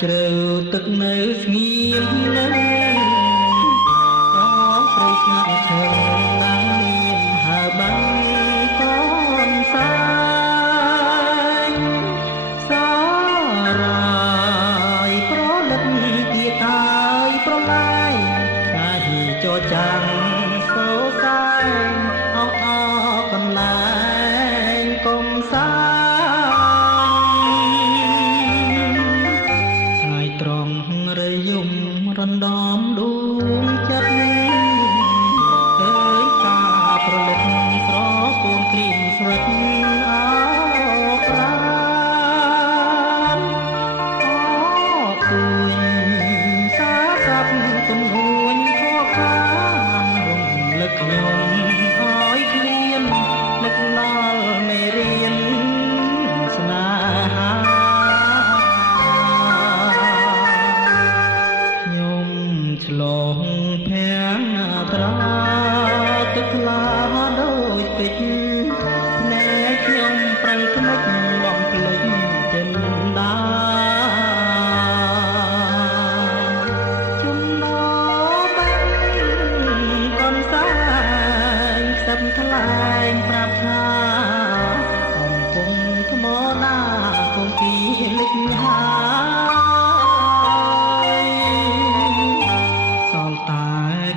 ជ្រៅទឹកនៅស្ងៀមនៅអស់ព្រៃស្ងាត់ឈើតាំងមានហើបាំងកូនសាយសរយប្រលឹកទីតាយប្រឡាយខ្លាយចោចាំងសោសាយអោអកន្លែងកុំសារំដំដួងចិត្តឃើញតាប្រលឹកស្រពូនគ្រីមស្វិតអោប្រានអពួយសាស័ព្ទគុណហួនខកខានរំលឹកខ្ញុំឲ្យឃ្លាននឹកដល់មេរៀនស្នេហាឆ្លងភាំងត្រាទឹកថ្លាដូចពេជ្រភ្នែកខ្ញុំប្រឹងភ្លេចបំភ្លេចចិនដាចំណោបាញ់កូនសាយខ្សឹបថ្លែងប្រាប់ថាកំពុងថ្មណាគង់ពីលិចហា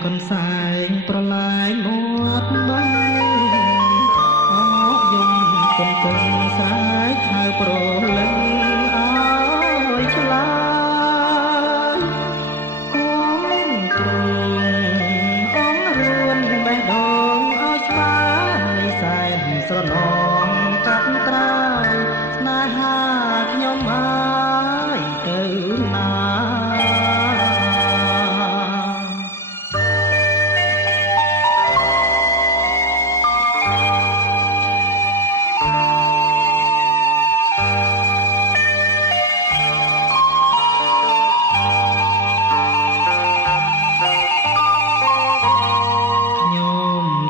កូនសែងប្រឡាយមាត់បាអកយំកុំពឹងស្រែកហៅប្រលឹងឲ្យឆ្លើយគំទ្រង់អងរឿនបេះដូងឲ្យស្វាយសែនស្រណងកាត់ត្រាយស្នេហាខ្ញុំហើយទៅណា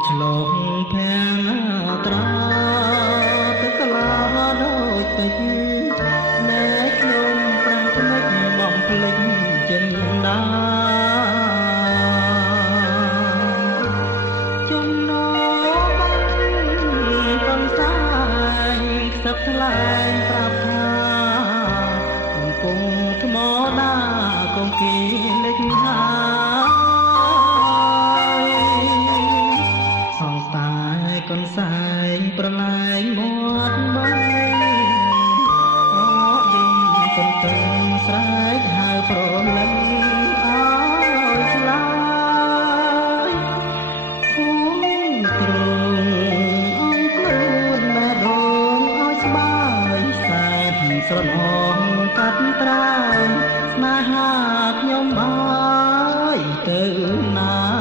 ឆ្លងភាំងត្រាទឹកថ្លាដូចពេជ្រណែខ្ញុំប្រាំងភ្លេចបំភ្លេចចិនដាចំណោបាញ់កូនសាយខ្សឹបថ្លែងប្រាប់ថាកំពុងថ្មដាកងគីលិចហាកូនសែងប្រឡាយមាត់បាអកយំកុំពឹងស្រែកហៅប្រលឹងឲ្យឆ្លើយគុំទ្រង់អង្គខ្លួនបេះដូងឲ្យស្បើយសែនស្រណងកាត់ត្រាយស្នេហាខ្ញុំហើយទៅណា